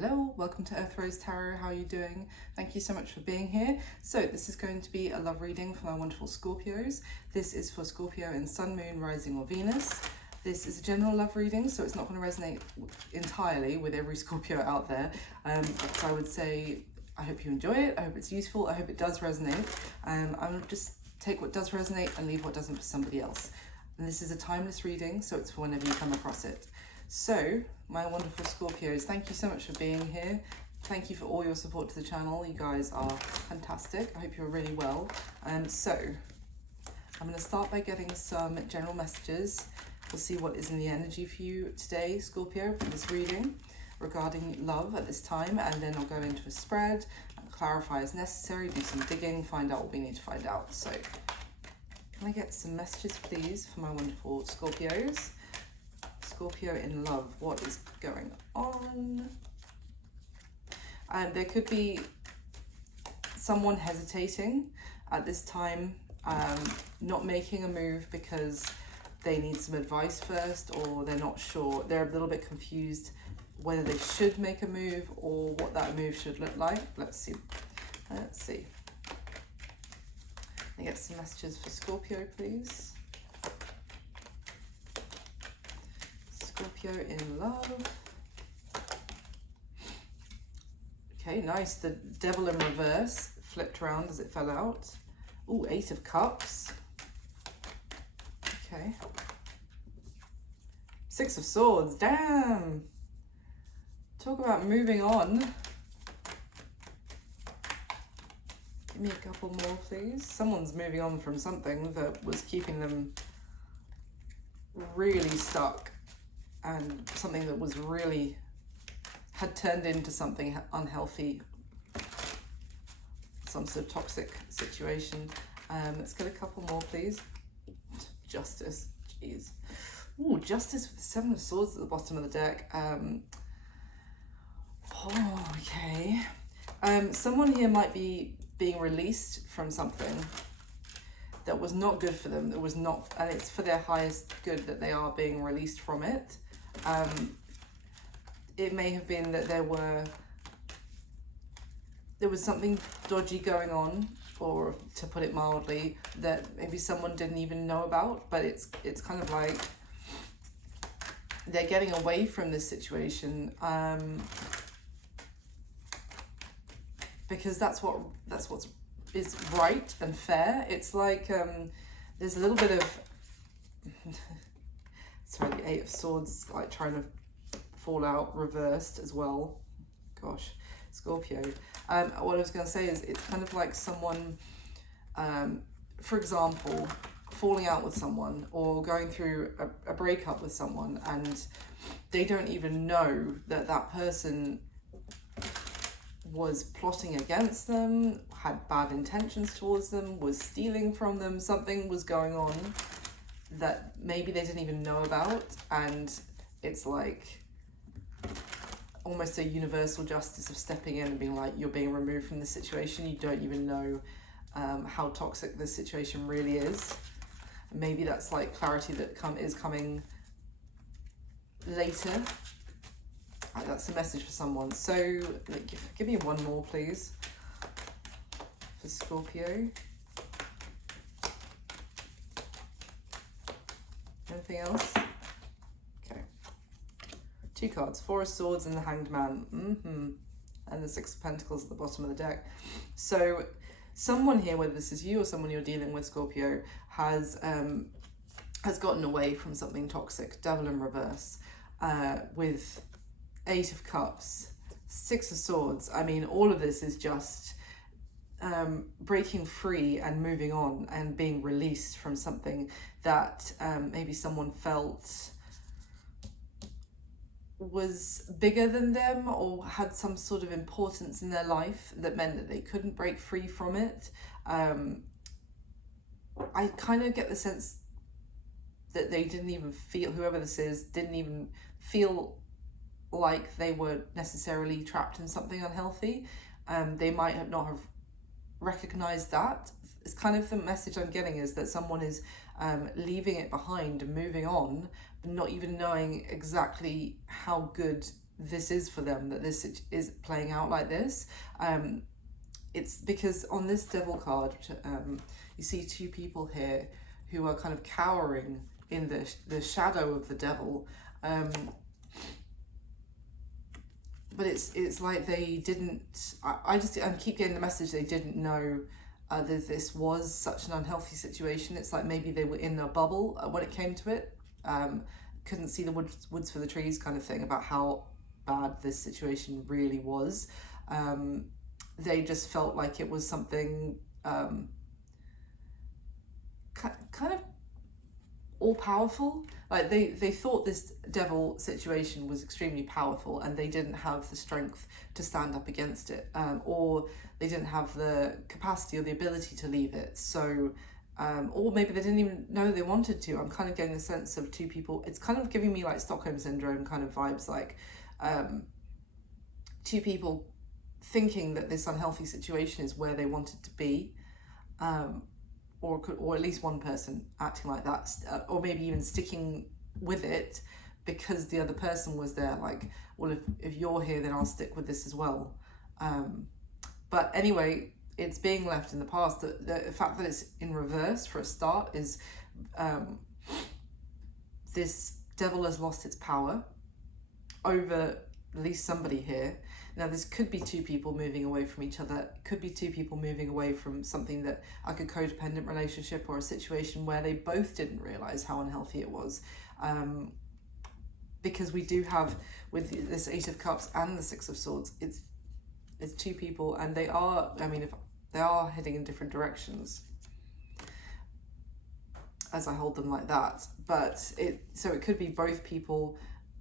Hello, welcome to Earth Rose Tarot. How are you doing? Thank you so much for being here. So this is going to be a love reading for my wonderful Scorpios. This is for Scorpio in Sun, Moon, Rising or Venus. This is a general love reading, so it's not going to resonate entirely with every Scorpio out there. So I would say I hope you enjoy it. I hope it's useful. I hope it does resonate. I'll just take what does resonate and leave what doesn't for somebody else. And this is a timeless reading, so it's for whenever you come across it. So, my wonderful Scorpios, thank you so much for being here. Thank you for all your support to the channel. You guys are fantastic. I hope you're really well. So, I'm going to start by getting some general messages. We'll see what is in the energy for you today, Scorpio, for this reading regarding love at this time. And then I'll go into a spread, and clarify as necessary, do some digging, find out what we need to find out. So, can I get some messages, please, for my wonderful Scorpios? Scorpio in love, what is going on? And there could be someone hesitating at this time, not making a move because they need some advice first, or they're not sure, they're a little bit confused whether they should make a move or what that move should look like. Let's see. Let me get some messages for Scorpio, please. Scorpio in love. Okay, nice. The Devil in reverse flipped around as it fell out. Ooh, Eight of Cups. Okay. Six of Swords. Damn. Talk about moving on. Give me a couple more, please. Someone's moving on from something that was keeping them really stuck, and something that was really had turned into something unhealthy, some sort of toxic situation. Let's get a couple more, please. Justice, jeez. Ooh, Justice with the Seven of Swords at the bottom of the deck. Okay. Someone here might be being released from something that was not good for them, that was not, and it's for their highest good that they are being released from it. It may have been that there was something dodgy going on, or to put it mildly, that maybe someone didn't even know about, but it's kind of like they're getting away from this situation, because that's what is right and fair. It's like there's a little bit of sorry, the Eight of Swords like trying to fall out reversed as well. Gosh, Scorpio. What I was going to say is it's kind of like someone, for example, falling out with someone or going through a breakup with someone, and they don't even know that that person was plotting against them, had bad intentions towards them, was stealing from them. Something was going on that maybe they didn't even know about, and it's like almost a universal justice of stepping in and being like, you're being removed from the situation. You don't even know how toxic this situation really is. Maybe that's like clarity that is coming later. That's a message for someone. So give me one more, please, for Scorpio. Anything else? Okay. Two cards. Four of Swords and the Hanged Man. And the Six of Pentacles at the bottom of the deck. So someone here, whether this is you or someone you're dealing with, Scorpio, has gotten away from something toxic. Devil in reverse. With Eight of Cups, Six of Swords. I mean, all of this is just breaking free and moving on and being released from something that maybe someone felt was bigger than them or had some sort of importance in their life that meant that they couldn't break free from it. I kind of get the sense that they didn't even feel, whoever this is, didn't even feel like they were necessarily trapped in something unhealthy. They might not have recognized that. It's kind of the message I'm getting, is that someone is leaving it behind and moving on, but not even knowing exactly how good this is for them, that this is playing out like this. It's because on this devil card, you see two people here who are kind of cowering in the shadow of the devil. But it's like they didn't, I keep getting the message they didn't know that this was such an unhealthy situation. It's like maybe they were in a bubble when it came to it. Couldn't see the woods for the trees kind of thing about how bad this situation really was. They just felt like it was something kind of all-powerful. Like they thought this devil situation was extremely powerful, and they didn't have the strength to stand up against it, or they didn't have the capacity or the ability to leave it. So or maybe they didn't even know they wanted to. I'm kind of getting a sense of two people. It's kind of giving me like Stockholm syndrome kind of vibes, like two people thinking that this unhealthy situation is where they wanted to be, or at least one person acting like that, or maybe even sticking with it because the other person was there, like, well, if you're here, then I'll stick with this as well. But anyway, it's being left in the past. The fact that it's in reverse for a start is this devil has lost its power over at least somebody here. Now, this could be two people moving away from each other. It could be two people moving away from something that, like a codependent relationship or a situation where they both didn't realize how unhealthy it was. Because we do have, with this Eight of Cups and the Six of Swords, it's two people, and they are, if they are heading in different directions as I hold them like that. But so it could be both people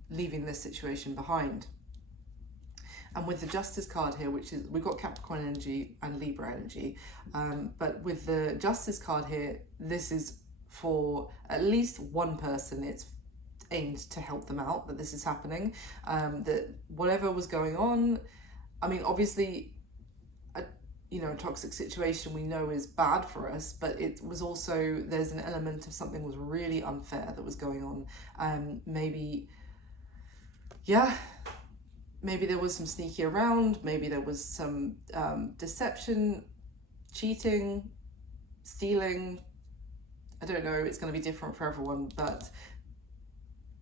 leaving this situation behind. And with the Justice card here, which is, we've got Capricorn energy and Libra energy, but with the Justice card here, this is for at least one person. It's aimed to help them out, that this is happening, that whatever was going on, obviously, a toxic situation we know is bad for us, but it was also, there's an element of something was really unfair that was going on. Maybe there was some sneaky around, maybe there was some deception, cheating, stealing. I don't know, it's going to be different for everyone, but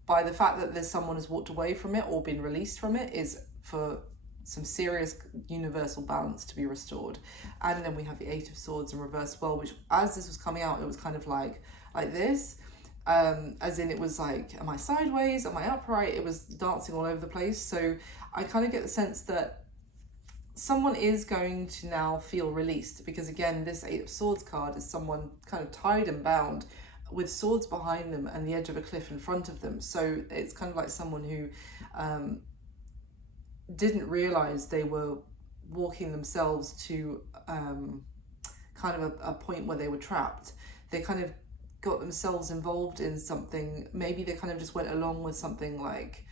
by the fact that there's someone has walked away from it or been released from it is for some serious universal balance to be restored. And then we have the Eight of Swords in reverse well, which as this was coming out, it was kind of like this. As in, it was like, am I sideways? Am I upright? It was dancing all over the place. So I kind of get the sense that someone is going to now feel released, because again, this Eight of Swords card is someone kind of tied and bound with swords behind them and the edge of a cliff in front of them. So it's kind of like someone who didn't realize they were walking themselves to kind of a point where they were trapped. They kind of got themselves involved in something. Maybe they kind of just went along with something like,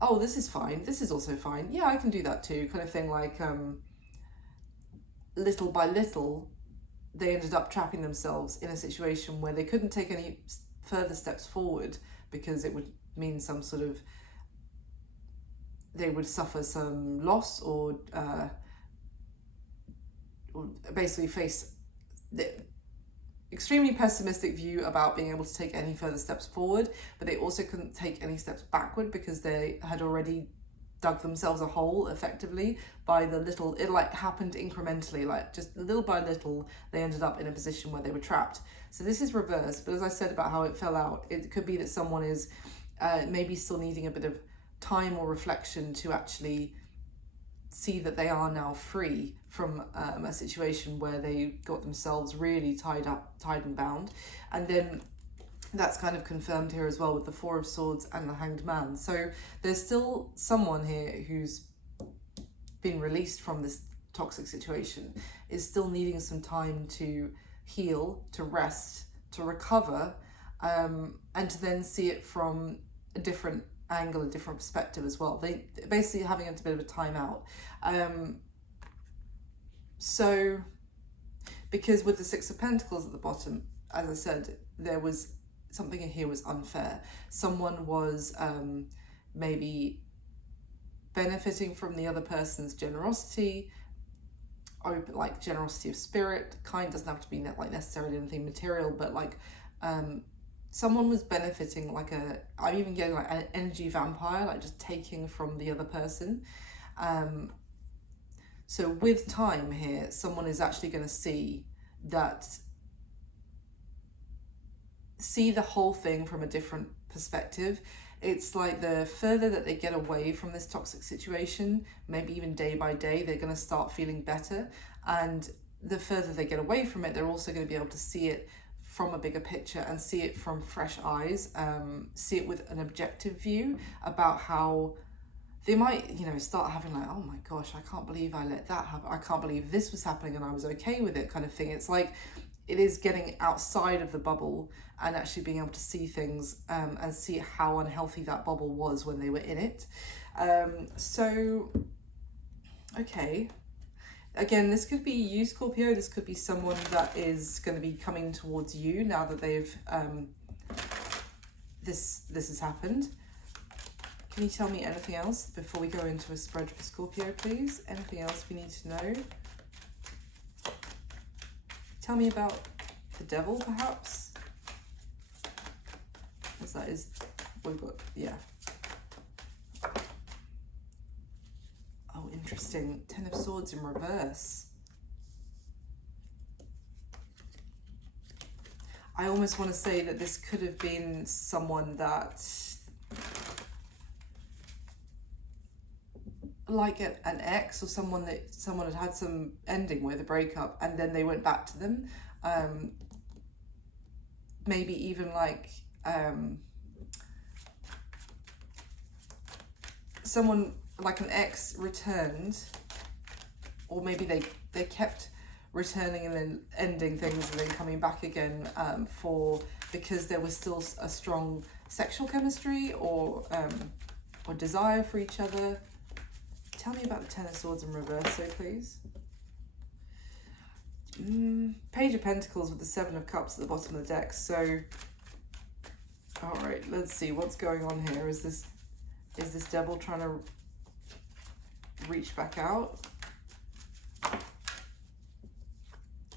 oh, this is fine, this is also fine, yeah, I can do that too, kind of thing. Like little by little, they ended up trapping themselves in a situation where they couldn't take any further steps forward, because it would mean some sort of, they would suffer some loss, or basically face the extremely pessimistic view about being able to take any further steps forward. But they also couldn't take any steps backward because they had already dug themselves a hole effectively by the little, it like happened incrementally, like just little by little, they ended up in a position where they were trapped. So this is reversed, but as I said about how it fell out, it could be that someone is maybe still needing a bit of time or reflection to actually see that they are now free from a situation where they got themselves really tied and bound. And then that's kind of confirmed here as well with the Four of Swords and the Hanged Man. So there's still someone here who's been released from this toxic situation, is still needing some time to heal, to rest, to recover, and to then see it from a different angle, a different perspective as well. They basically having a bit of a timeout. So because with the Six of Pentacles at the bottom, as I said, there was something in here was unfair. Someone was maybe benefiting from the other person's generosity, open, like generosity of spirit. Kind doesn't have to be like necessarily anything material, but like someone was benefiting, like I'm even getting like an energy vampire, like just taking from the other person. So with time here, someone is actually going to see the whole thing from a different perspective. It's like the further that they get away from this toxic situation, maybe even day by day, they're going to start feeling better. And the further they get away from it, they're also going to be able to see it from a bigger picture and see it from fresh eyes, see it with an objective view about how they might, you know, start having like, oh my gosh, I can't believe I let that happen. I can't believe this was happening and I was okay with it, kind of thing. It's like, it is getting outside of the bubble and actually being able to see things and see how unhealthy that bubble was when they were in it. So, okay. Again, this could be you, Scorpio. This could be someone that is going to be coming towards you now that they've, this has happened. Can you tell me anything else before we go into a spread for Scorpio, please? Anything else we need to know? Tell me about the devil, perhaps? Because that is, we've got, yeah. Oh, interesting. 10 of Swords in reverse. I almost want to say that this could have been someone that, like an ex or someone that someone had some ending with, a breakup, and then they went back to them. Maybe even like someone like an ex returned, or maybe they kept returning and then ending things and then coming back again because there was still a strong sexual chemistry or desire for each other. Tell me about the 10 of Swords in reverse, so please. Page of Pentacles with the 7 of Cups at the bottom of the deck. So, all right, let's see what's going on here. Is this devil trying to reach back out?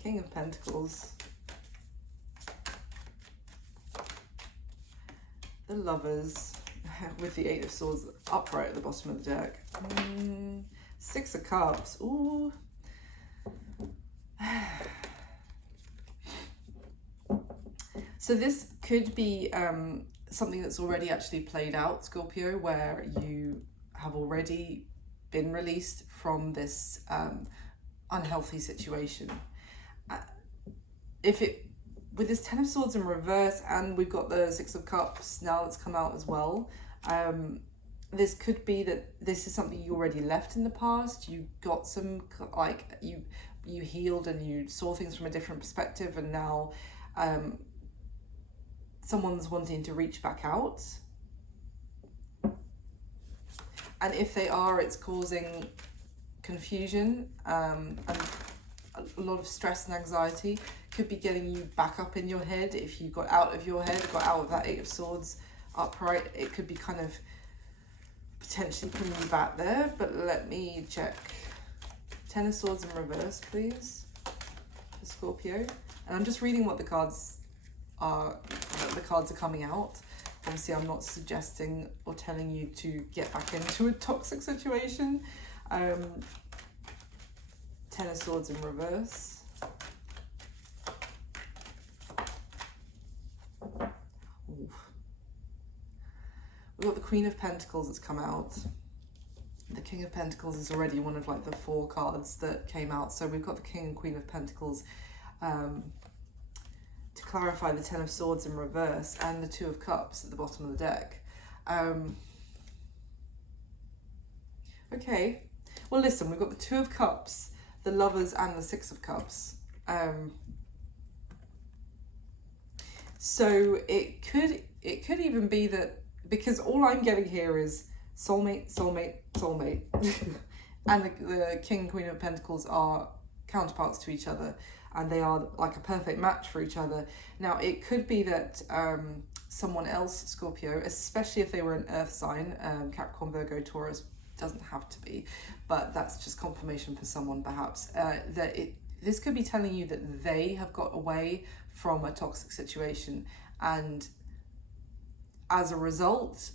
King of Pentacles. The Lovers with the 8 of Swords upright at the bottom of the deck. 6 of Cups. Ooh. So this could be something that's already actually played out, Scorpio, where you have already been released from this unhealthy situation. With this 10 of Swords in reverse, and we've got the 6 of Cups now that's come out as well, this could be that this is something you already left in the past. You got some, like, you healed and you saw things from a different perspective, and now someone's wanting to reach back out. And if they are, it's causing confusion and a lot of stress and anxiety. Could be getting you back up in your head. If you got out of your head, got out of that 8 of Swords upright, it could be kind of potentially putting you back there. But let me check. 10 of Swords in reverse, please, for Scorpio. And I'm just reading what the cards are coming out. Obviously, I'm not suggesting or telling you to get back into a toxic situation. 10 of Swords in reverse. Ooh. We've got the Queen of Pentacles that's come out. The King of Pentacles is already one of like the 4 cards that came out. So we've got the King and Queen of Pentacles. To clarify, the 10 of Swords in reverse and the 2 of Cups at the bottom of the deck. Okay. Well, listen, we've got the 2 of Cups, the Lovers, and the 6 of Cups. So it could even be that, because all I'm getting here is soulmate, soulmate, soulmate. And the King and Queen of Pentacles are counterparts to each other, and they are like a perfect match for each other. Now, it could be that someone else, Scorpio, especially if they were an earth sign, Capricorn, Virgo, Taurus, doesn't have to be, but that's just confirmation for someone perhaps, this could be telling you that they have got away from a toxic situation, and as a result,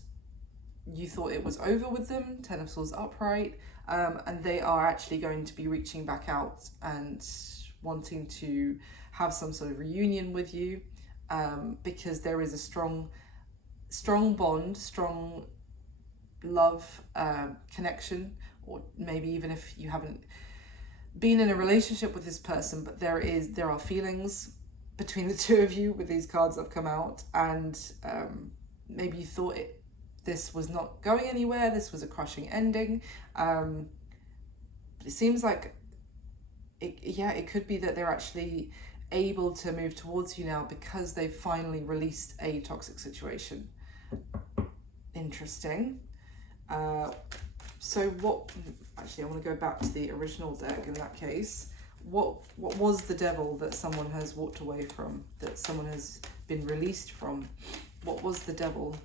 you thought it was over with them, Ten of Swords upright, and they are actually going to be reaching back out and wanting to have some sort of reunion with you, because there is a strong bond, strong love connection, or maybe even if you haven't been in a relationship with this person, but there are feelings between the two of you with these cards that have come out, and maybe you thought this was not going anywhere, this was a crushing ending, but it seems like it could be that they're actually able to move towards you now because they've finally released a toxic situation. Interesting. So what, actually I want to go back to the original deck in that case. What was the devil that someone has walked away from, that someone has been released from? What was the devil?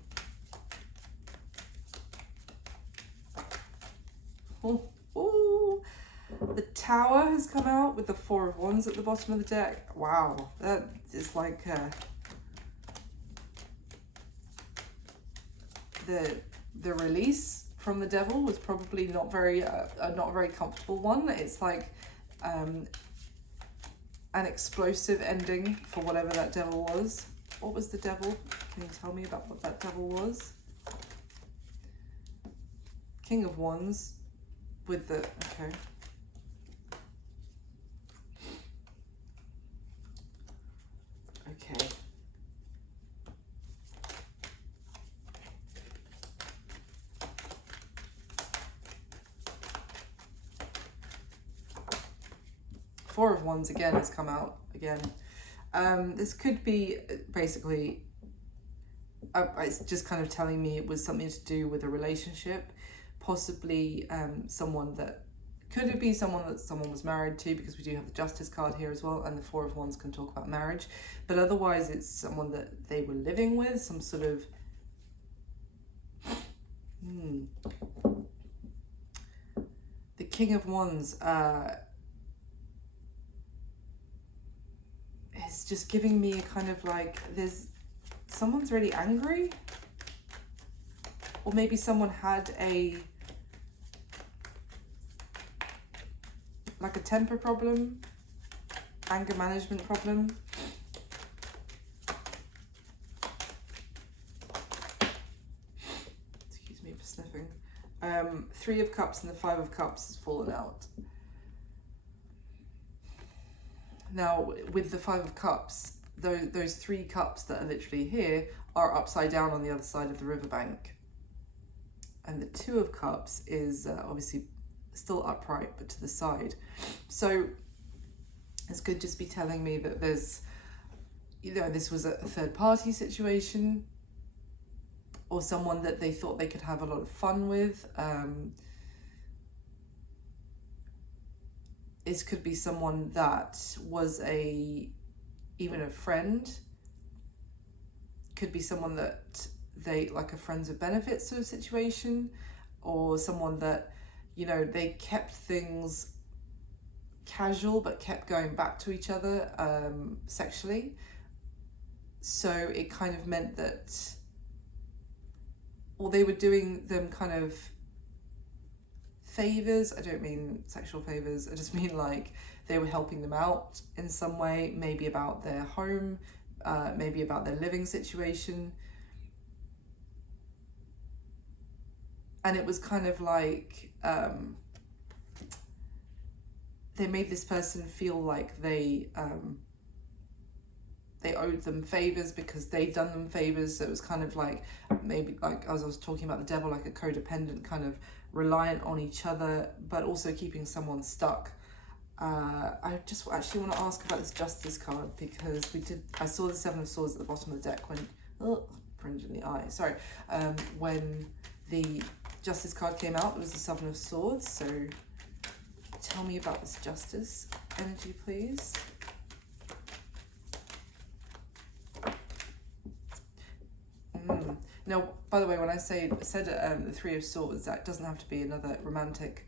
Oh, the Tower has come out with the Four of Wands at the bottom of the deck. Wow, that is like the release from the devil was probably not a very comfortable one. It's like an explosive ending for whatever that devil was. What was the devil? Can you tell me about what that devil was? King of Wands with the, okay. Okay. Four of Wands again has come out again. This could be basically, it's just kind of telling me it was something to do with a relationship, possibly someone that, could it be someone that someone was married to, because we do have the Justice card here as well, and the Four of Wands can talk about marriage, but otherwise it's someone that they were living with, some sort of the King of Wands is just giving me a kind of like, someone's really angry, or maybe someone had like a temper problem, anger management problem. Excuse me for sniffing. Three of Cups and the Five of Cups has fallen out. Now, with the Five of Cups, those three cups that are literally here are upside down on the other side of the riverbank. And the Two of Cups is obviously still upright, but to the side. So this could just be telling me that there's, this was a third party situation, or someone that they thought they could have a lot of fun with. This could be someone that was even a friend. Could be someone that they, like a friends with benefits sort of situation, or someone that, they kept things casual but kept going back to each other sexually. So it kind of meant that, or they were doing them kind of favors. I don't mean sexual favors, I just mean like they were helping them out in some way, maybe about their home, maybe about their living situation. And it was kind of like they made this person feel like they owed them favors because they'd done them favors. So it was kind of like, maybe like as I was talking about the devil, like a codependent, kind of reliant on each other, but also keeping someone stuck. I just actually want to ask about this Justice card, because I saw the Seven of Swords at the bottom of the deck when, fringe in the eye, sorry, when the Justice card came out, there was the Seven of Swords. So tell me about this Justice energy, please. Now, by the way, when I said the Three of Swords, that doesn't have to be another romantic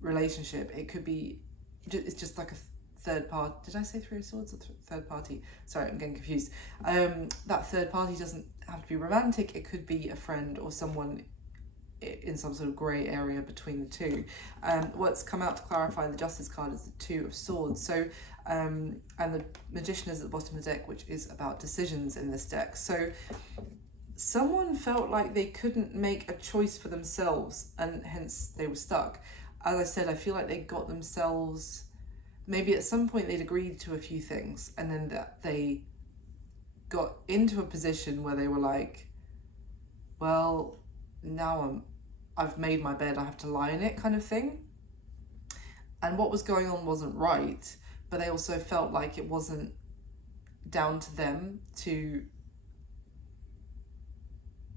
relationship. It could be, it's just like a third party. Did I say Three of Swords or third party? Sorry, I'm getting confused. That third party doesn't have to be romantic. It could be a friend or someone in some sort of grey area between the two. What's come out to clarify the Justice card is the Two of Swords. So, and the Magician is at the bottom of the deck, which is about decisions in this deck. So someone felt like they couldn't make a choice for themselves and hence they were stuck. As I said, I feel like they got themselves, maybe at some point they'd agreed to a few things and then that they got into a position where they were like, well, now I've made my bed, I have to lie in it, kind of thing. And what was going on wasn't right, but they also felt like it wasn't down to them to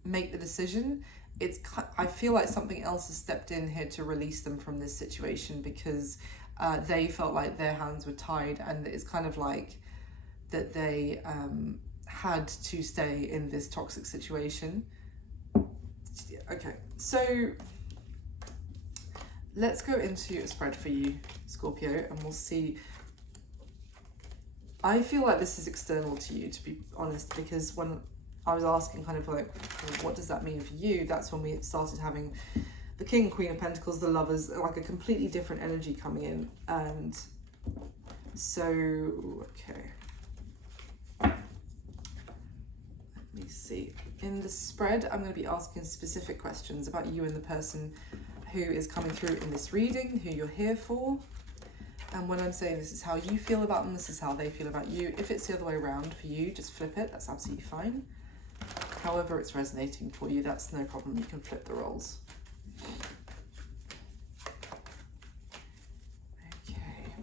make the decision. I feel like something else has stepped in here to release them from this situation, because they felt like their hands were tied, and it's kind of like that they had to stay in this toxic situation. Okay, so let's go into a spread for you, Scorpio, and we'll see. I feel like this is external to you, to be honest, because when I was asking kind of like, what does that mean for you? That's when we started having the King and Queen of Pentacles, the Lovers, like a completely different energy coming in. And so, okay. Let me see. In the spread, I'm going to be asking specific questions about you and the person who is coming through in this reading, who you're here for. And when I'm saying this is how you feel about them, this is how they feel about you. If it's the other way around for you, just flip it. That's absolutely fine. However it's resonating for you, that's no problem. You can flip the roles. Okay.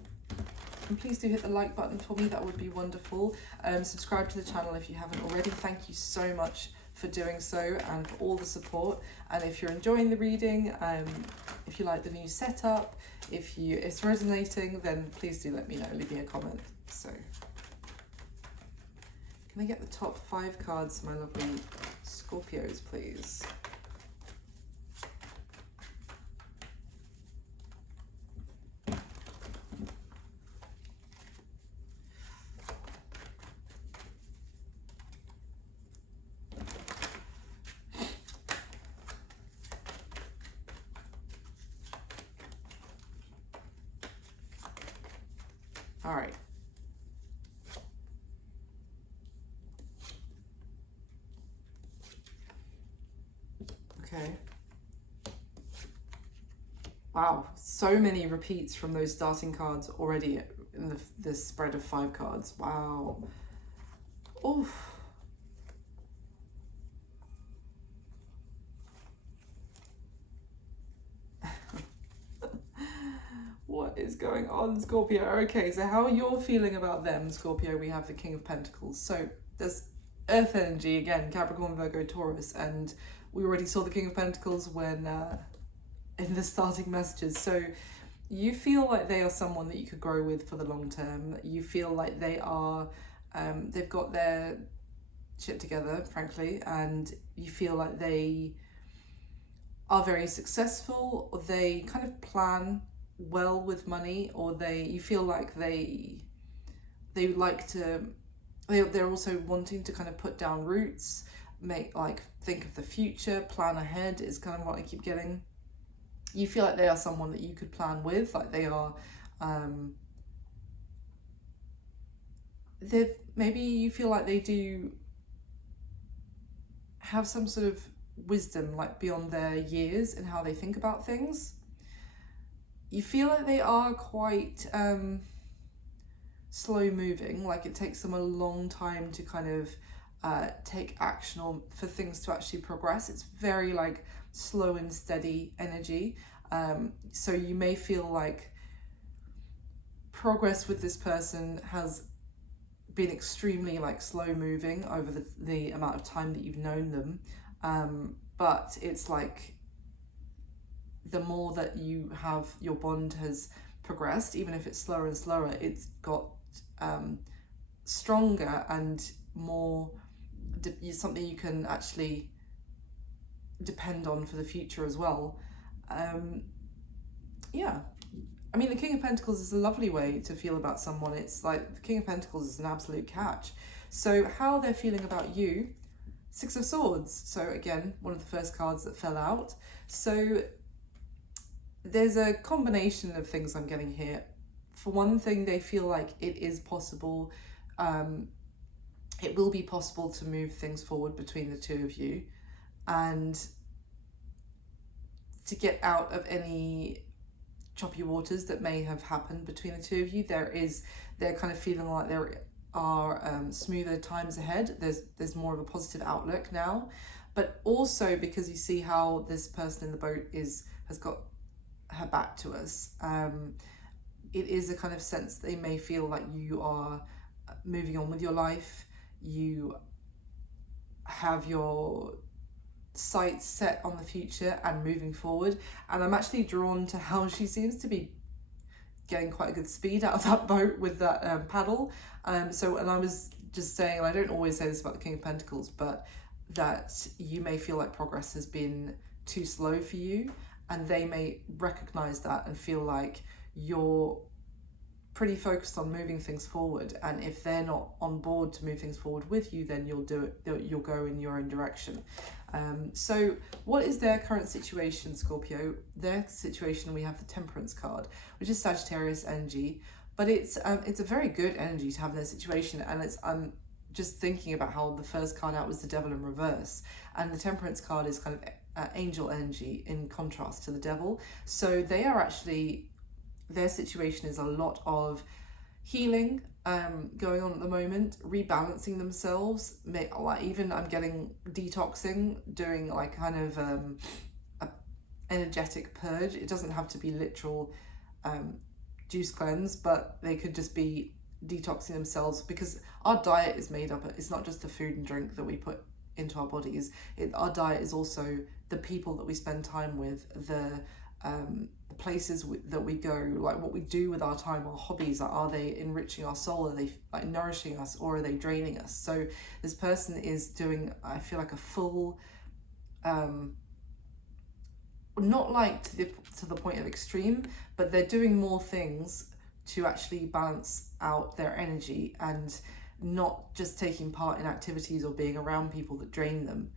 And please do hit the like button for me. That would be wonderful. Subscribe to the channel if you haven't already. Thank you so much for doing so and for all the support. And if you're enjoying the reading, if you like the new setup, if it's resonating, then please do let me know. Leave me a comment. So, can I get the top 5 cards, my lovely Scorpios, please? All right. Okay. Wow, so many repeats from those starting cards already in this spread of 5 cards. Wow. Oof. What is going on, Scorpio? Okay, so how are you feeling about them, Scorpio? We have the King of Pentacles. So there's Earth energy again, Capricorn, Virgo, Taurus, and we already saw the King of Pentacles when in the starting messages. So you feel like they are someone that you could grow with for the long term. You feel like they are, they've got their shit together, frankly, and you feel like they are very successful, or they kind of plan well with money, or you feel like they like to, they're also wanting to kind of put down roots, think of the future, plan ahead is kind of what I keep getting. You feel like they are someone that you could plan with, like they are, maybe you feel like they do have some sort of wisdom, like beyond their years and how they think about things. You feel like they are quite slow moving, like it takes them a long time to kind of take action or for things to actually progress. It's very like slow and steady energy. So you may feel like progress with this person has been extremely like slow moving over the amount of time that you've known them. But it's like the more that you have, your bond has progressed, even if it's slower and slower, it's got stronger and more something you can actually depend on for the future as well. Yeah, I mean, the King of Pentacles is a lovely way to feel about someone. It's like the King of Pentacles is an absolute catch. So how they're feeling about you, Six of Swords. So again, one of the first cards that fell out. So there's a combination of things I'm getting here. For one thing, they feel like it is possible, it will be possible to move things forward between the two of you and to get out of any choppy waters that may have happened between the two of you. They're kind of feeling like there are smoother times ahead. There's more of a positive outlook now, but also because you see how this person in the boat has got her back to us. It is a kind of sense they may feel like you are moving on with your life. You have your sights set on the future and moving forward. And I'm actually drawn to how she seems to be getting quite a good speed out of that boat with that paddle. So, and I was just saying, and I don't always say this about the King of Pentacles, but that you may feel like progress has been too slow for you, and they may recognize that and feel like you're pretty focused on moving things forward, and if they're not on board to move things forward with you, then you'll go in your own direction. So what is their current situation, Scorpio? Their situation, we have the Temperance card, which is Sagittarius energy, but it's a very good energy to have in their situation. And I'm just thinking about how the first card out was the Devil in reverse, and the Temperance card is kind of angel energy in contrast to the Devil. So they are actually, their situation is a lot of healing going on at the moment, rebalancing themselves, like even I'm getting detoxing, doing like kind of a energetic purge. It doesn't have to be literal juice cleanse, but they could just be detoxing themselves, because our diet is made up, it's not just the food and drink that we put into our bodies. Our diet is also the people that we spend time with, the places that we go, like what we do with our time, our hobbies. Like, are they enriching our soul? Are they like nourishing us, or are they draining us? So this person is doing, I feel like, a full not like to the point of extreme, but they're doing more things to actually balance out their energy and not just taking part in activities or being around people that drain them.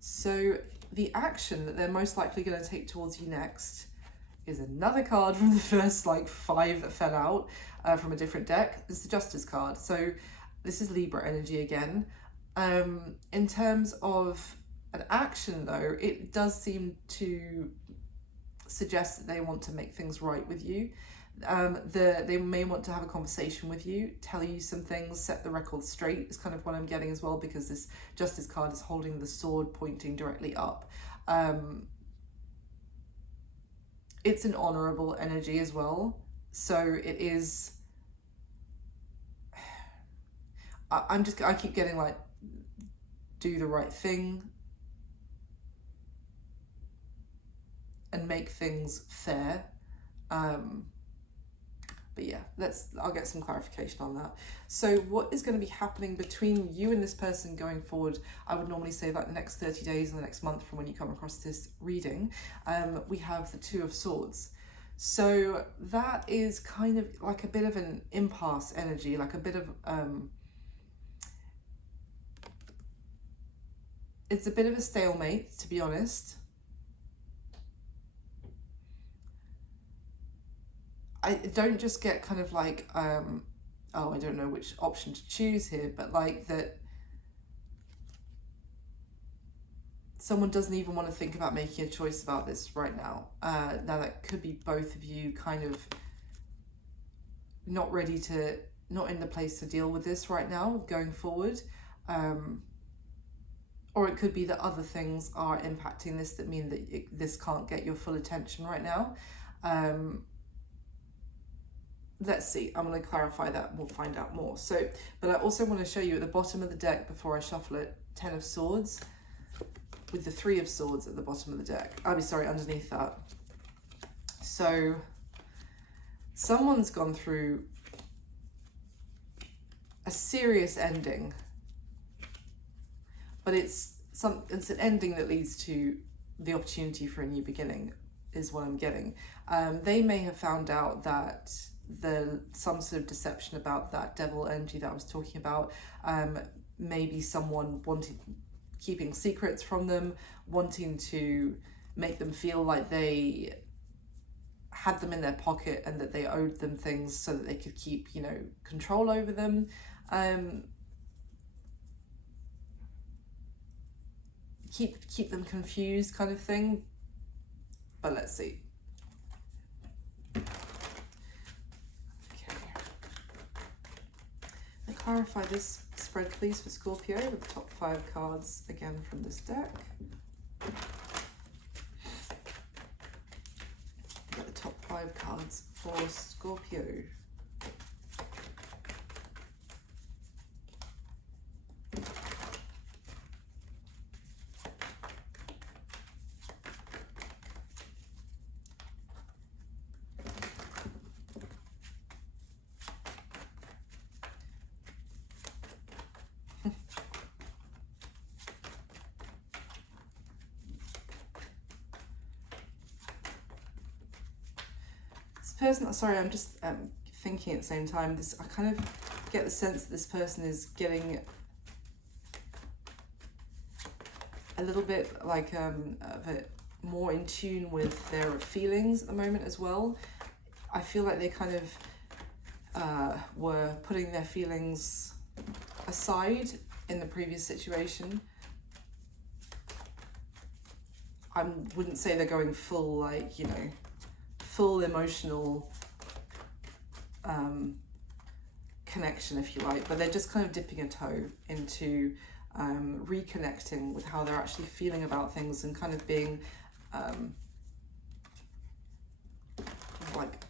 So the action that they're most likely going to take towards you next is another card from the first like 5 that fell out from a different deck. It's the Justice card. So this is Libra energy again. In terms of an action though, it does seem to suggest that they want to make things right with you. They may want to have a conversation with you, tell you some things, set the record straight is kind of what I'm getting as well, because this Justice card is holding the sword pointing directly up. It's an honorable energy as well, so it is, I keep getting like, do the right thing and make things fair. But yeah, I'll get some clarification on that. So what is going to be happening between you and this person going forward? I would normally say like the next 30 days or the next month from when you come across this reading. We have the Two of Swords. So that is kind of like a bit of an impasse energy, like a bit of, it's a bit of a stalemate, to be honest. I don't just get kind of like, oh, I don't know which option to choose here, but like that someone doesn't even want to think about making a choice about this right now. Now that could be both of you kind of not in the place to deal with this right now going forward. Or it could be that other things are impacting this that mean that this can't get your full attention right now. Let's see, I'm going to clarify that and we'll find out more. So, but I also want to show you at the bottom of the deck before I shuffle it, 10 of Swords with the 3 of Swords at the bottom of the deck. I'll be sorry, underneath that. So someone's gone through a serious ending, but it's an ending that leads to the opportunity for a new beginning, is what I'm getting. They may have found out that some sort of deception about that devil energy that I was talking about. Maybe someone keeping secrets from them, wanting to make them feel like they had them in their pocket and that they owed them things so that they could keep, you know, control over them. Keep them confused, kind of thing. But let's see. Okay. And clarify this spread, please, for Scorpio, with the top 5 cards again from this deck. Get the top 5 cards for Scorpio. Person, sorry, I'm just thinking at the same time, I kind of get the sense that this person is getting a little bit like more in tune with their feelings at the moment as well. I feel like they kind of were putting their feelings aside in the previous situation. I wouldn't say they're going full, like, you know, full emotional connection, if you like, but they're just kind of dipping a toe into reconnecting with how they're actually feeling about things, and kind of being like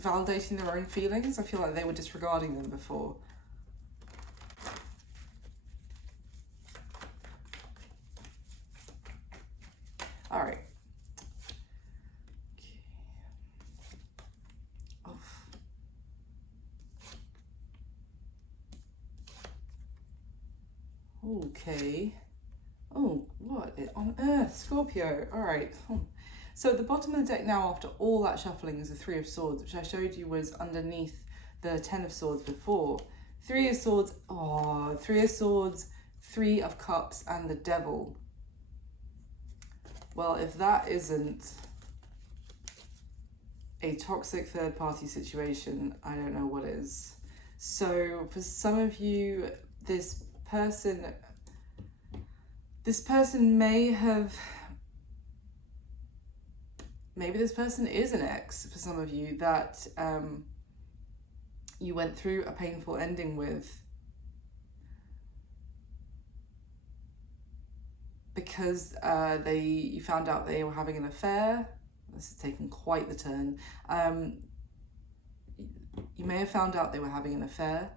validating their own feelings. I feel like they were disregarding them before. All right. Okay. Oh, what on earth? Scorpio. All right. So at the bottom of the deck now, after all that shuffling, is the 3 of Swords, which I showed you was underneath the 10 of Swords before. 3 of Swords. Oh, 3 of Swords, 3 of Cups, and the Devil. Well, if that isn't a toxic third-party situation, I don't know what is. So for some of you, this person may have, maybe this person is an ex for some of you that you went through a painful ending with, because you found out they were having an affair. This is taking quite the turn. You may have found out they were having an affair,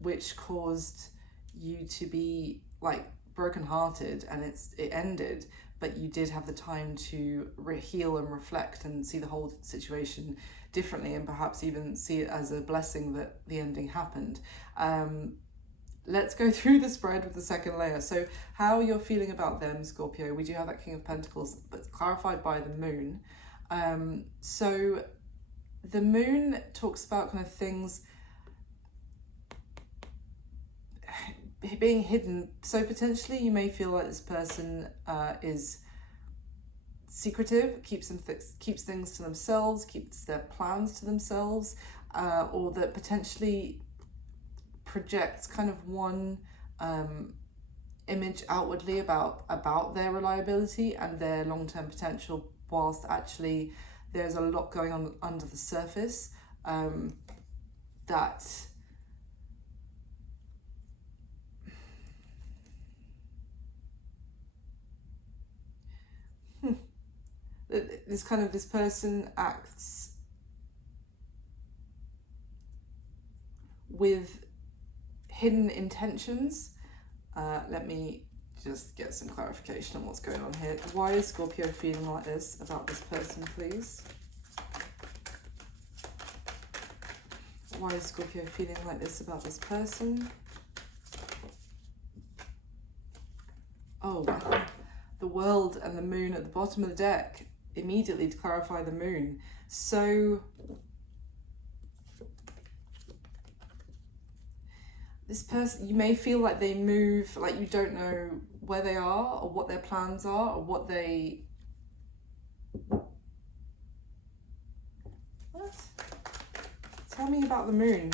which caused you to be like brokenhearted, and it ended, but you did have the time to heal and reflect and see the whole situation differently, and perhaps even see it as a blessing that the ending happened. Let's go through the spread with the second layer. So how you're feeling about them, Scorpio. We do have that King of Pentacles, but clarified by the Moon. So the Moon talks about kind of things being hidden. So potentially you may feel like this person is secretive, keeps things to themselves, keeps their plans to themselves, or that potentially projects kind of one image outwardly about their reliability and their long-term potential, whilst actually there's a lot going on under the surface that this person acts with hidden intentions. Let me just get some clarification on what's going on here. Why is Scorpio feeling like this about this person, please? Why is Scorpio feeling like this about this person? Oh, the world and the moon at the bottom of the deck. Immediately to clarify the moon. So this person, you may feel like they move, like you don't know where they are or what their plans are or what they... What? Tell me about the moon.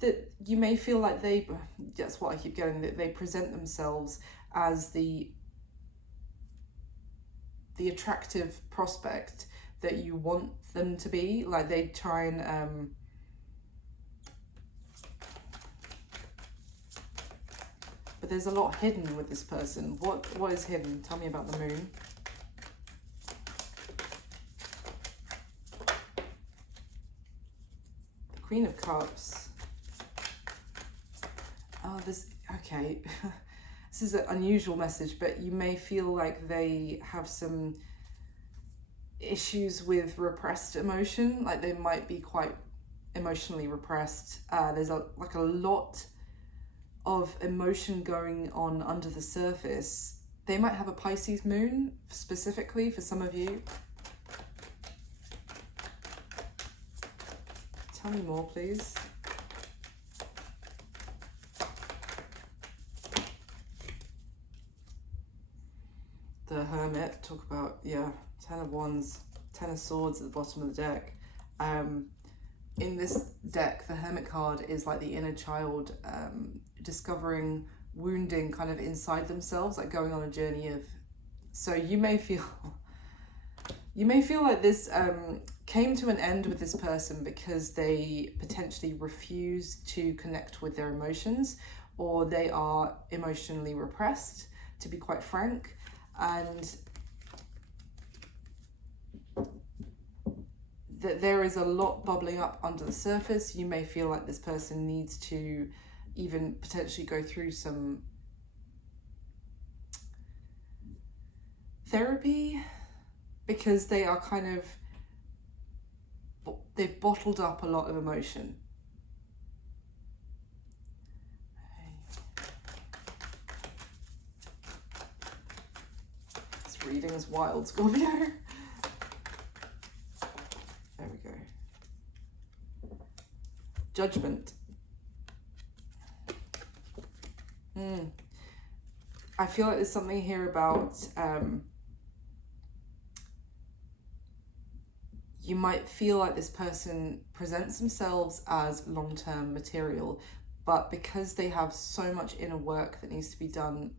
That you may feel like they, that's what I keep getting, that they present themselves as the attractive prospect that you want them to be. Like they try and but there's a lot hidden with this person. What is hidden? Tell me about the moon. The Queen of Cups. Oh, okay. This is an unusual message, but you may feel like they have some issues with repressed emotion, like they might be quite emotionally repressed. There's a lot of emotion going on under the surface. They might have a Pisces moon, specifically for some of you. Tell me more, please. The Hermit, talk about, yeah, 10 of Wands, 10 of Swords at the bottom of the deck. In this deck, the Hermit card is like the inner child discovering wounding kind of inside themselves, like going on a journey of... So you may feel like this came to an end with this person because they potentially refuse to connect with their emotions, or they are emotionally repressed, to be quite frank. And that there is a lot bubbling up under the surface. You may feel like this person needs to even potentially go through some therapy, because they are kind of, they've bottled up a lot of emotion. Reading is wild, Scorpio. There we go. Judgment. I feel like there's something here about you might feel like this person presents themselves as long-term material, but because they have so much inner work that needs to be done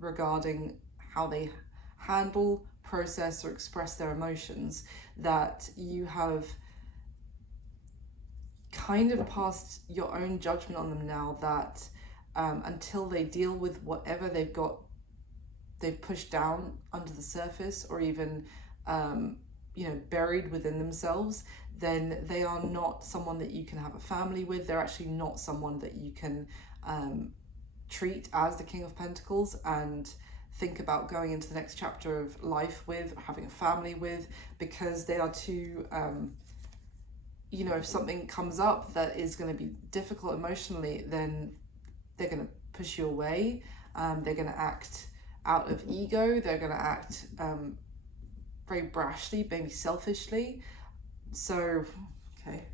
regarding how they handle, process, or express their emotions, that you have kind of passed your own judgment on them now, that until they deal with whatever they've pushed down under the surface, or even buried within themselves, then they are not someone that you can have a family with. They're actually not someone that you can treat as the King of Pentacles and think about going into the next chapter of life with, or having a family with, because they are too, if something comes up that is going to be difficult emotionally, then they're going to push you away. They're going to act out of ego. They're going to act very brashly, maybe selfishly. So, okay.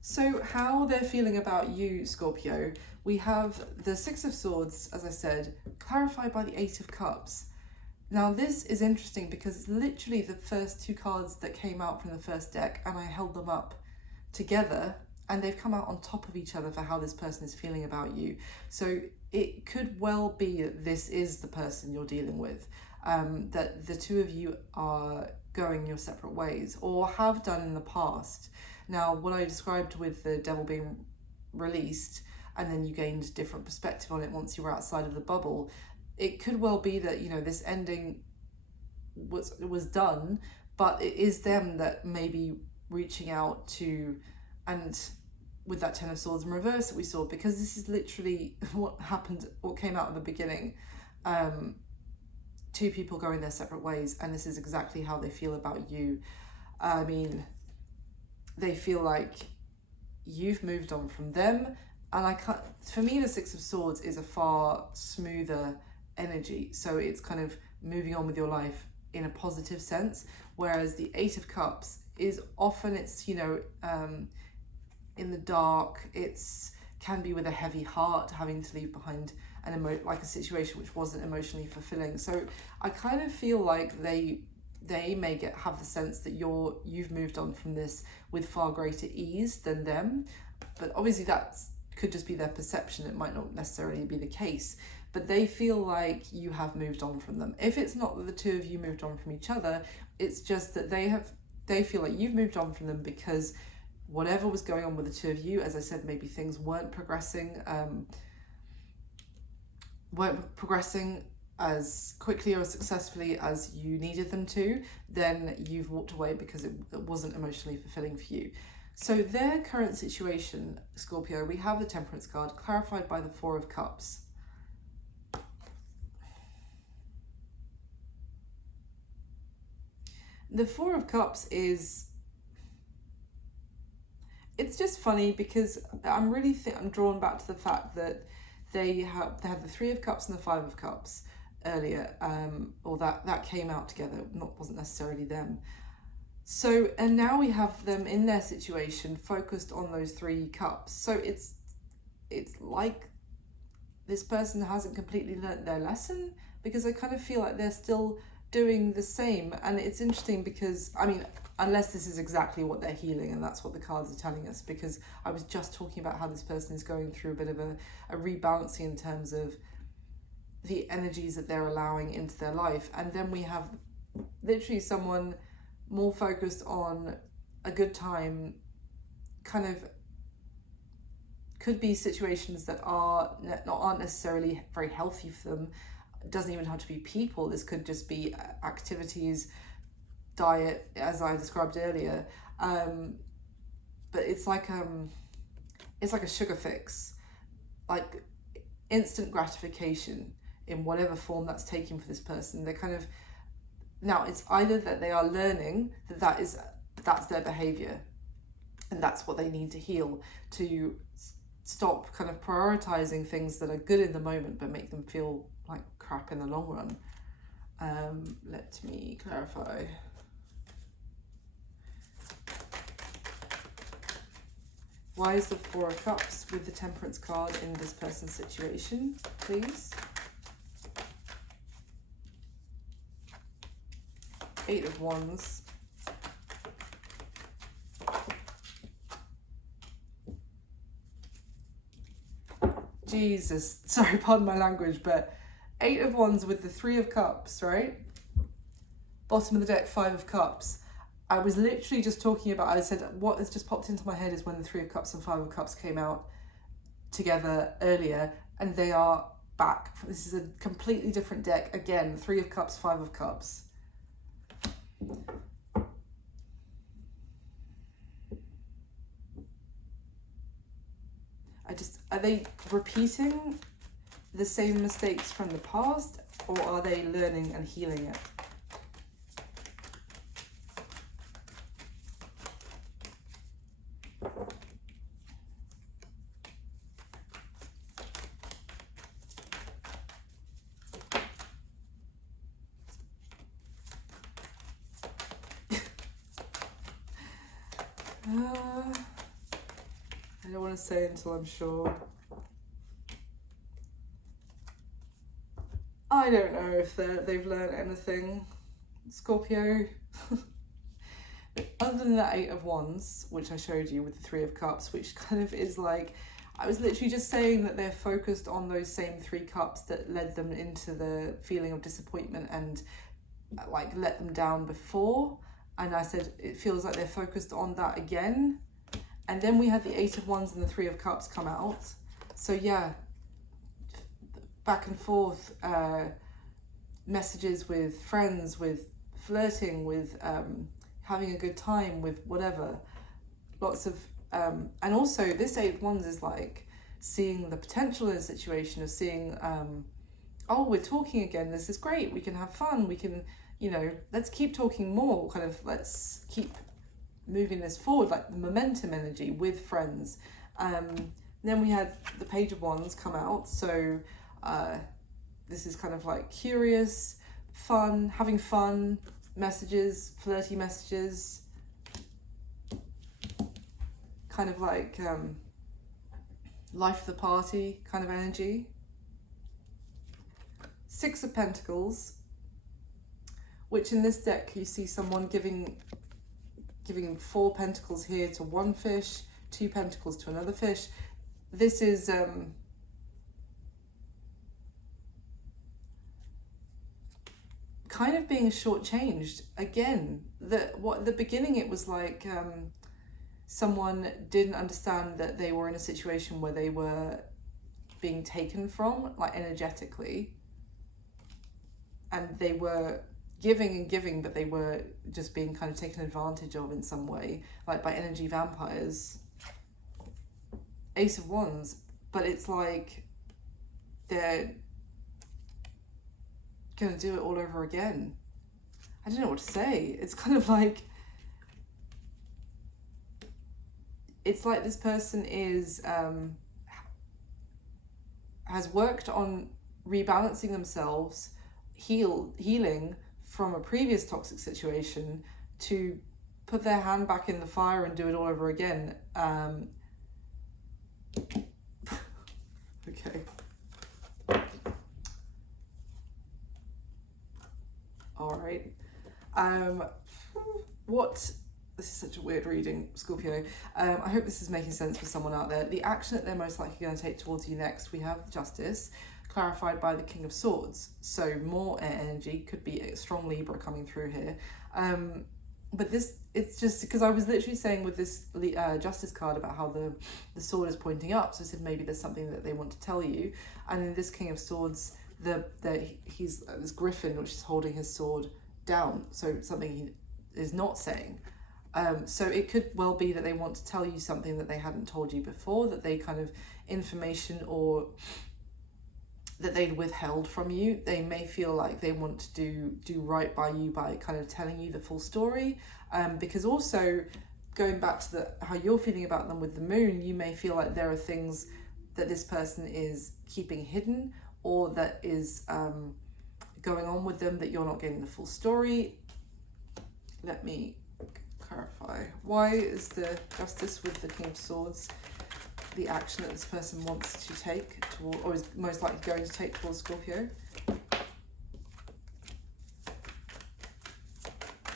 So how they're feeling about you, Scorpio. We have the Six of Swords, as I said, clarified by the Eight of Cups. Now this is interesting because it's literally the first two cards that came out from the first deck, and I held them up together, and they've come out on top of each other for how this person is feeling about you. So it could well be that this is the person you're dealing with, that the two of you are going your separate ways, or have done in the past. Now, what I described with the Devil being released, and then you gained different perspective on it once you were outside of the bubble, it could well be that, this ending was done, but it is them that may be reaching out to, and with that Ten of Swords in reverse that we saw, because this is literally what happened, what came out at the beginning. two people going their separate ways, and this is exactly how they feel about you. I mean, they feel like you've moved on from them, and I can't, for me the Six of Swords is a far smoother energy, so it's kind of moving on with your life in a positive sense, whereas the Eight of Cups is often, it's, you know, in the dark, it's can be with a heavy heart, having to leave behind like a situation which wasn't emotionally fulfilling. So I kind of feel like they may have the sense that you've moved on from this with far greater ease than them, but obviously that could just be their perception. It might not necessarily be the case, but they feel like you have moved on from them. If it's not that the two of you moved on from each other, it's just that they feel like you've moved on from them because whatever was going on with the two of you, as I said, maybe things weren't progressing as quickly or as successfully as you needed them to, then you've walked away because it wasn't emotionally fulfilling for you. So their current situation, Scorpio, we have the Temperance card clarified by the Four of Cups. The Four of Cups is, it's just funny because I'm drawn back to the fact that they have the Three of Cups and the Five of Cups earlier, or that came out together, wasn't necessarily them. So, and now we have them in their situation focused on those three cups. So it's like this person hasn't completely learnt their lesson, because I kind of feel like they're still doing the same. And it's interesting because, I mean, unless this is exactly what they're healing, and that's what the cards are telling us, because I was just talking about how this person is going through a bit of a rebalancing in terms of the energies that they're allowing into their life. And then we have literally someone more focused on a good time, kind of could be situations that aren't necessarily very healthy for them. It doesn't even have to be people. This could just be activities, diet, as I described earlier. But it's like a sugar fix, like instant gratification in whatever form that's taking for this person. They're kind of, now it's either that they are learning that's their behavior, and that's what they need to heal, to stop kind of prioritizing things that are good in the moment but make them feel like crap in the long run. Let me clarify. Why is the Four of Cups with the Temperance card in this person's situation, please? Eight of Wands. Jesus, sorry, pardon my language, but Eight of Wands with the Three of Cups, right? Bottom of the deck, Five of Cups. I was literally just talking about, I said, what has just popped into my head is when the Three of Cups and Five of Cups came out together earlier, and they are back. This is a completely different deck. Again, Three of Cups, Five of Cups. Are they repeating the same mistakes from the past, or are they learning and healing it? I don't want to say until I'm sure. I don't know if they've learned anything, Scorpio. Other than that Eight of Wands, which I showed you with the Three of Cups, which kind of is like, I was literally just saying that they're focused on those same three cups that led them into the feeling of disappointment and like let them down before. And I said, it feels like they're focused on that again. And then we had the Eight of Wands and the Three of Cups come out. So yeah, back and forth, messages with friends, with flirting, with having a good time, with whatever. Lots of, and also this Eight of Wands is like seeing the potential in a situation, of seeing oh, we're talking again, this is great, we can have fun, we can, you know, let's keep talking more, kind of let's keep moving this forward, like the momentum energy with friends. Then we had the Page of Wands come out, so this is kind of like curious, fun, having fun messages, flirty messages, kind of like life of the party kind of energy. Six of Pentacles, which in this deck you see someone giving 4 pentacles here to one fish, 2 pentacles to another fish. This is kind of being shortchanged again. The beginning, it was like someone didn't understand that they were in a situation where they were being taken from, like energetically, and they were giving and giving, but they were just being kind of taken advantage of in some way, like by energy vampires. Ace of Wands, but it's like they're gonna do it all over again. I don't know what to say. It's kind of like, it's like this person is has worked on rebalancing themselves, healing from a previous toxic situation, to put their hand back in the fire and do it all over again. Okay. All right. This is such a weird reading, Scorpio. I hope this is making sense for someone out there. The action that they're most likely going to take towards you next, we have Justice, clarified by the King of Swords. So more air energy, could be a strong Libra coming through here. But this, it's just because I was literally saying with this Justice card about how the sword is pointing up. So I said maybe there's something that they want to tell you. And in this King of Swords, he's this griffin which is holding his sword down. So something he is not saying. So it could well be that they want to tell you something that they hadn't told you before, that they kind of information or that they'd withheld from you. They may feel like they want to do right by you by kind of telling you the full story. Because also going back to how you're feeling about them with the moon, you may feel like there are things that this person is keeping hidden, or that is going on with them that you're not getting the full story. Let me clarify. Why is the Justice with the King of Swords the action that this person wants to take toward, or is most likely going to take towards Scorpio?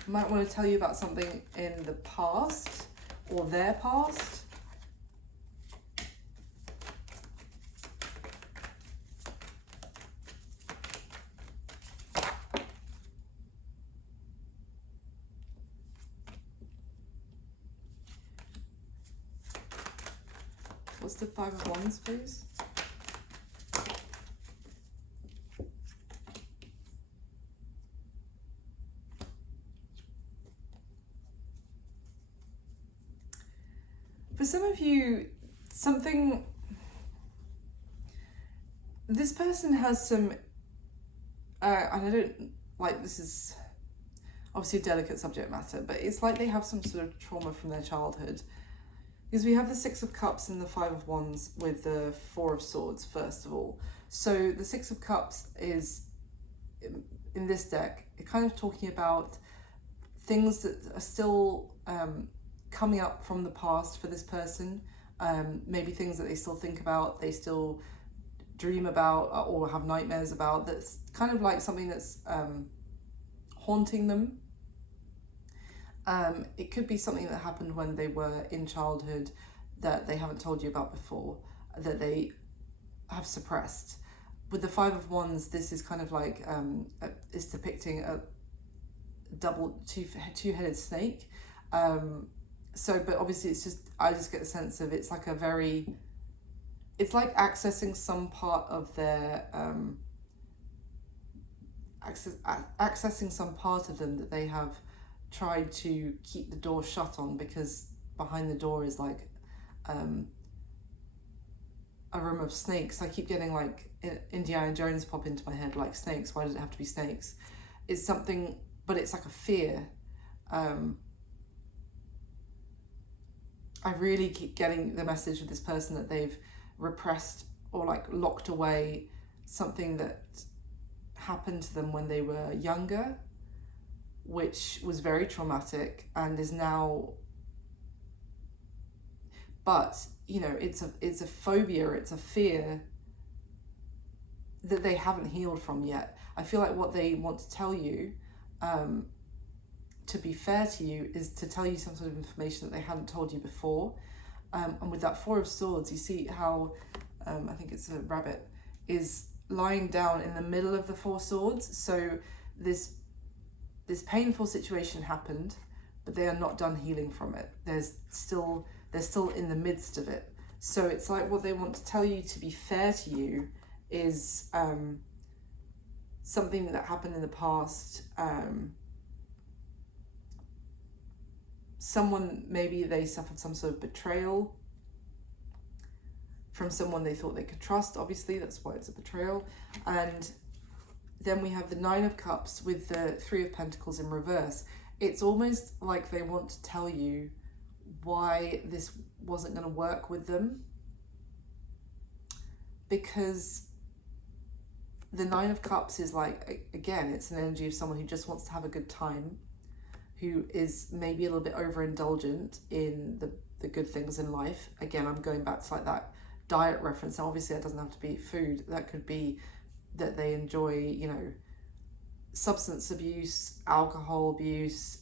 Might want to tell you about something in the past or their past. What's the Five of Wands, please? For some of you, this person has some, and I don't, like, this is obviously a delicate subject matter, but it's like they have some sort of trauma from their childhood. Because we have the Six of Cups and the Five of Wands with the Four of Swords, first of all. So the Six of Cups is, in this deck, it's kind of talking about things that are still coming up from the past for this person. Maybe things that they still think about, they still dream about, or have nightmares about. That's kind of like something that's haunting them. It could be something that happened when they were in childhood that they haven't told you about before, that they have suppressed. With the Five of Wands, this is kind of like, it's depicting a two-headed snake. But obviously it's just, I just get the sense of it's like it's like accessing some part of their, accessing some part of them that they have tried to keep the door shut on, because behind the door is like a room of snakes. I keep getting like Indiana Jones pop into my head, like snakes. Why does it have to be snakes? It's something, but it's like a fear. I really keep getting the message of this person that they've repressed or like locked away something that happened to them when they were younger, which was very traumatic and is now, but you know, it's a phobia, it's a fear that they haven't healed from yet. I feel like what they want to tell you, to be fair to you, is to tell you some sort of information that they haven't told you before. And with that Four of Swords, you see how, I think it's a rabbit, is lying down in the middle of the Four Swords. So this painful situation happened, but they are not done healing from it. They're still in the midst of it. So it's like what they want to tell you, to be fair to you, is something that happened in the past. Someone, maybe they suffered some sort of betrayal from someone they thought they could trust. Obviously, that's why it's a betrayal. And then we have the Nine of Cups with the Three of Pentacles in reverse. It's almost like they want to tell you why this wasn't going to work with them, because the Nine of Cups is like, again, it's an energy of someone who just wants to have a good time, who is maybe a little bit overindulgent in the good things in life. Again, I'm going back to like that diet reference. Now, obviously, that doesn't have to be food. That could be that they enjoy, you know, substance abuse, alcohol abuse,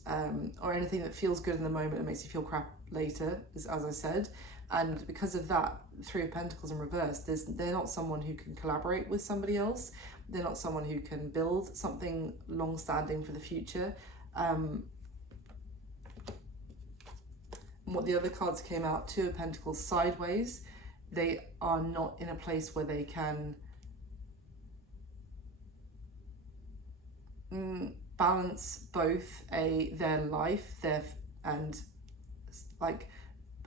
or anything that feels good in the moment and makes you feel crap later, as I said. And because of that, Three of Pentacles in reverse, they're not someone who can collaborate with somebody else. They're not someone who can build something long-standing for the future. What the other cards came out, Two of Pentacles sideways, they are not in a place where they can balance both their life, and like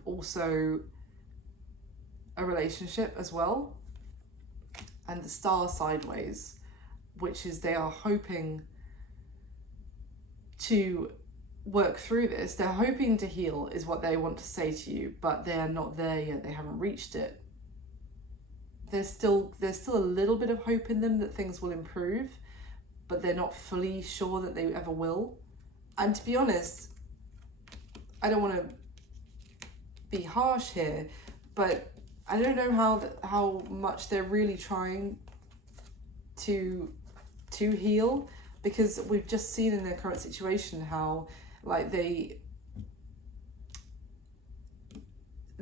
also a relationship as well. And the Star sideways, which is they are hoping to work through this. They're hoping to heal, is what they want to say to you, but they're not there yet. They haven't reached it. There's still a little bit of hope in them that things will improve, but they're not fully sure that they ever will. And to be honest, I don't want to be harsh here, but I don't know how much they're really trying to heal, because we've just seen in their current situation how like the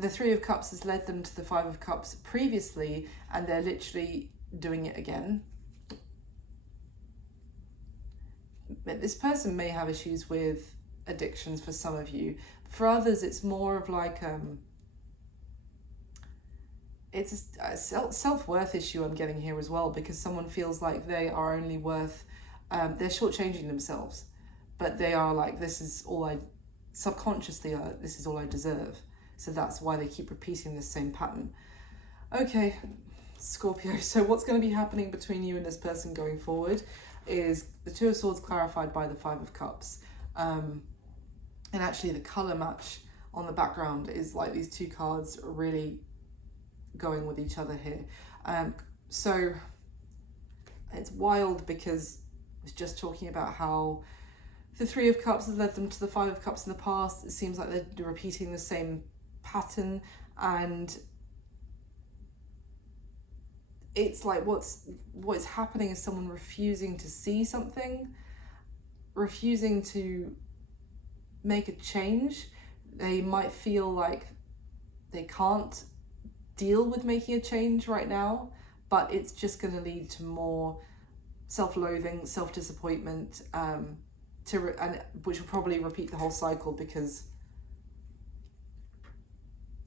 Three of Cups has led them to the Five of Cups previously, and they're literally doing it again. This person may have issues with addictions for some of you. For others, it's more of like it's a self-worth issue I'm getting here as well, because someone feels like they are only worth, they're shortchanging themselves, but they are like, this is all I, subconsciously, this is all I deserve. So that's why they keep repeating this same pattern. Okay, Scorpio, so what's going to be happening between you and this person going forward is the Two of Swords clarified by the Five of Cups. And actually the colour match on the background is like these two cards really going with each other here. So it's wild, because I was just talking about how the Three of Cups has led them to the Five of Cups in the past. It seems like they're repeating the same pattern, and it's like what's happening is someone refusing to see something, refusing to make a change. They might feel like they can't deal with making a change right now, but it's just going to lead to more self-loathing, self-disappointment, which will probably repeat the whole cycle, because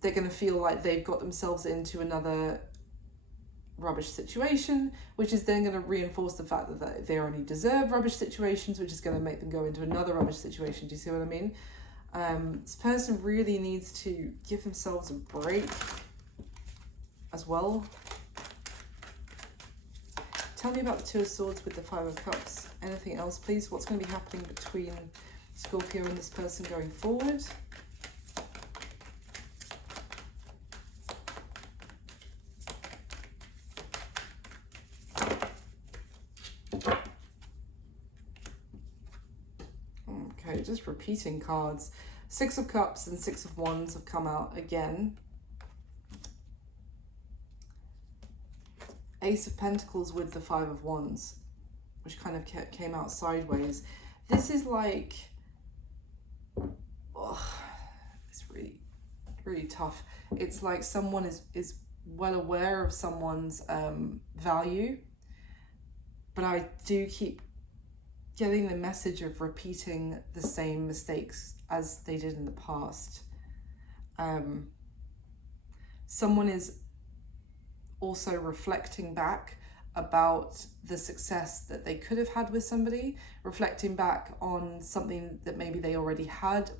they're going to feel like they've got themselves into another rubbish situation, which is then going to reinforce the fact that they only deserve rubbish situations, which is going to make them go into another rubbish situation. Do you see what I mean? This person really needs to give themselves a break, as well. Tell me about the Two of Swords with the Five of Cups. Anything else, please? What's going to be happening between Scorpio and this person going forward? Okay, just repeating cards. Six of Cups and Six of Wands have come out again. Ace of Pentacles with the Five of Wands, which kind of came out sideways. This is like, oh, it's really tough. It's like someone is well aware of someone's value, but I do keep getting the message of repeating the same mistakes as they did in the past. Someone is also reflecting back about the success that they could have had with somebody, reflecting back on something that maybe they already had,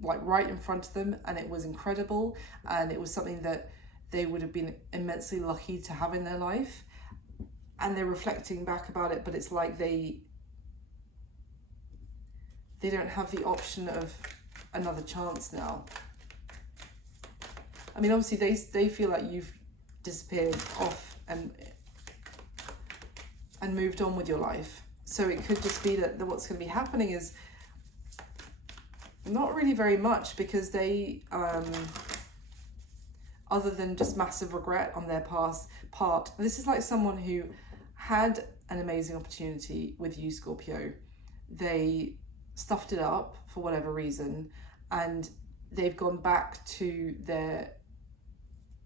like right in front of them, and it was incredible, and it was something that they would have been immensely lucky to have in their life, and they're reflecting back about it, but it's like they don't have the option of another chance now. I mean, obviously they feel like you've disappeared off and moved on with your life. So it could just be that what's going to be happening is not really very much, because they, other than just massive regret on their part, this is like someone who had an amazing opportunity with you, Scorpio. They stuffed it up for whatever reason, and they've gone back to their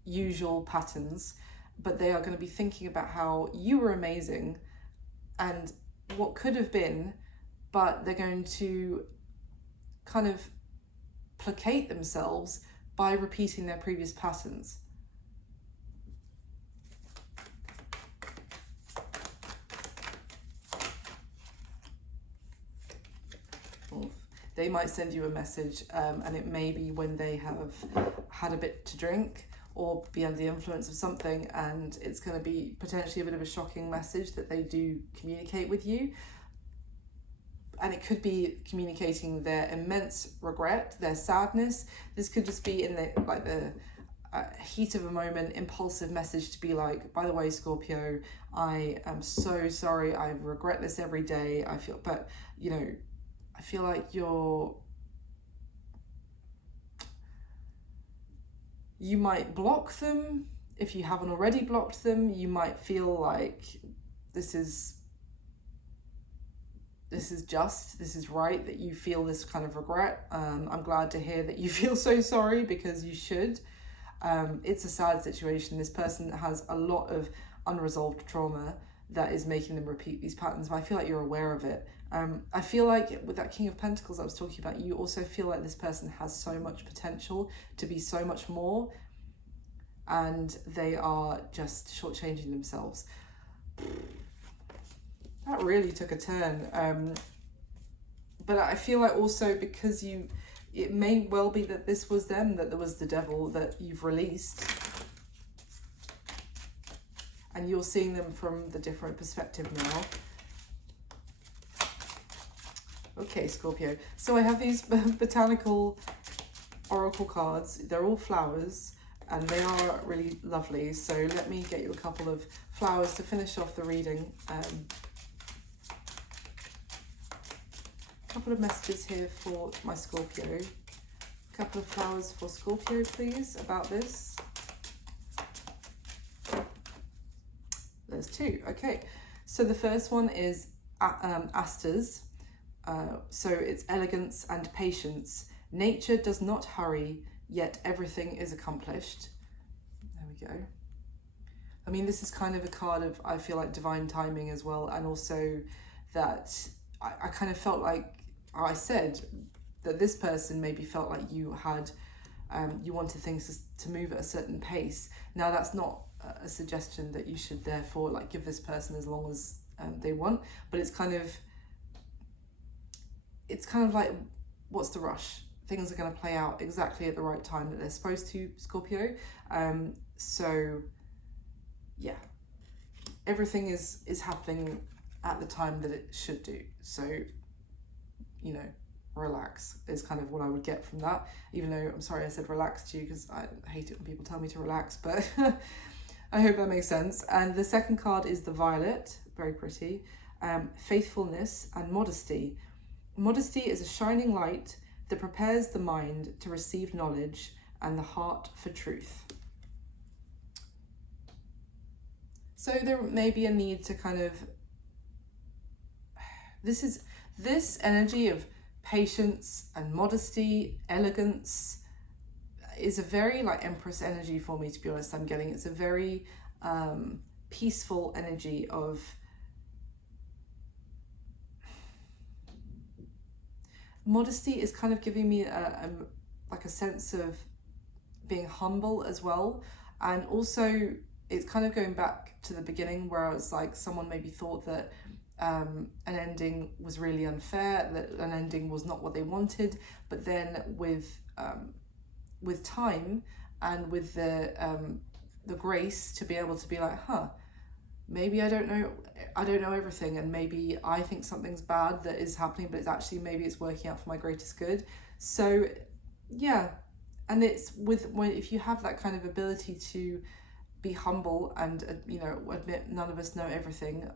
usual patterns, but they are going to be thinking about how you were amazing and what could have been, but they're going to kind of placate themselves by repeating their previous patterns. They might send you a message, and it may be when they have had a bit to drink or be under the influence of something, and it's going to be potentially a bit of a shocking message that they do communicate with you. And it could be communicating their immense regret, their sadness. This could just be in the heat of a moment, impulsive message to be like, by the way, Scorpio, I am so sorry. I regret this every day. I feel like you might block them. If you haven't already blocked them, you might feel like this is right, that you feel this kind of regret. I'm glad to hear that you feel so sorry, because you should. It's a sad situation. This person has a lot of unresolved trauma that is making them repeat these patterns, but I feel like you're aware of it. I feel like with that King of Pentacles I was talking about, you also feel like this person has so much potential to be so much more, and they are just shortchanging themselves. That really took a turn. But I feel like also because it may well be that this was them, that there was the devil that you've released, and you're seeing them from the different perspective now. Okay, Scorpio. So I have these botanical oracle cards. They're all flowers, and they are really lovely. So let me get you a couple of flowers to finish off the reading. A couple of messages here for my Scorpio. A couple of flowers for Scorpio, please, about this. There's two. Okay. So the first one is asters. So it's elegance and patience. Nature does not hurry, yet everything is accomplished. There we go. I mean, this is kind of a card of, I feel like, divine timing as well. And also that I kind of felt like, I said that this person maybe felt like you had, you wanted things to move at a certain pace. Now that's not a suggestion that you should therefore like give this person as long as they want, but it's kind of like, what's the rush? things are going to play out exactly at the right time that they're supposed to, Scorpio. So yeah, everything is happening at the time that it should do. So, you know, relax is kind of what I would get from that, even though I'm sorry I said relax to you, because I hate it when people tell me to relax, but I hope that makes sense. And the second card is the Violet, very pretty. Faithfulness and modesty. Modesty is a shining light that prepares the mind to receive knowledge and the heart for truth. So there may be a need to kind of, this energy of patience and modesty, elegance, is a very like Empress energy for me, to be honest. I'm getting it's a very peaceful energy of modesty is kind of giving me like a sense of being humble as well. And also it's kind of going back to the beginning where I was like, someone maybe thought that an ending was really unfair, that an ending was not what they wanted, but then with time and with the grace to be able to be like, maybe I don't know everything, and maybe I think something's bad that is happening, but it's actually, maybe it's working out for my greatest good. So yeah, and it's if you have that kind of ability to be humble and you know, admit none of us know everything,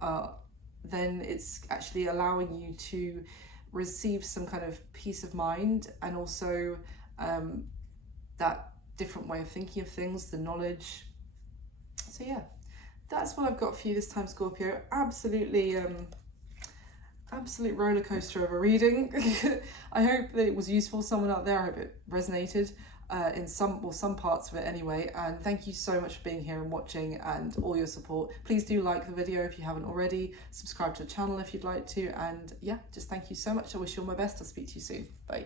then it's actually allowing you to receive some kind of peace of mind, and also that different way of thinking of things, the knowledge. So yeah, that's what I've got for you this time, Scorpio. Absolutely absolute roller coaster of a reading. I hope that it was useful for someone out there. I hope it resonated in some parts of it anyway. And thank you so much for being here and watching and all your support. Please do like the video if you haven't already. Subscribe to the channel if you'd like to. And yeah, just thank you so much. I wish you all my best. I'll speak to you soon. Bye.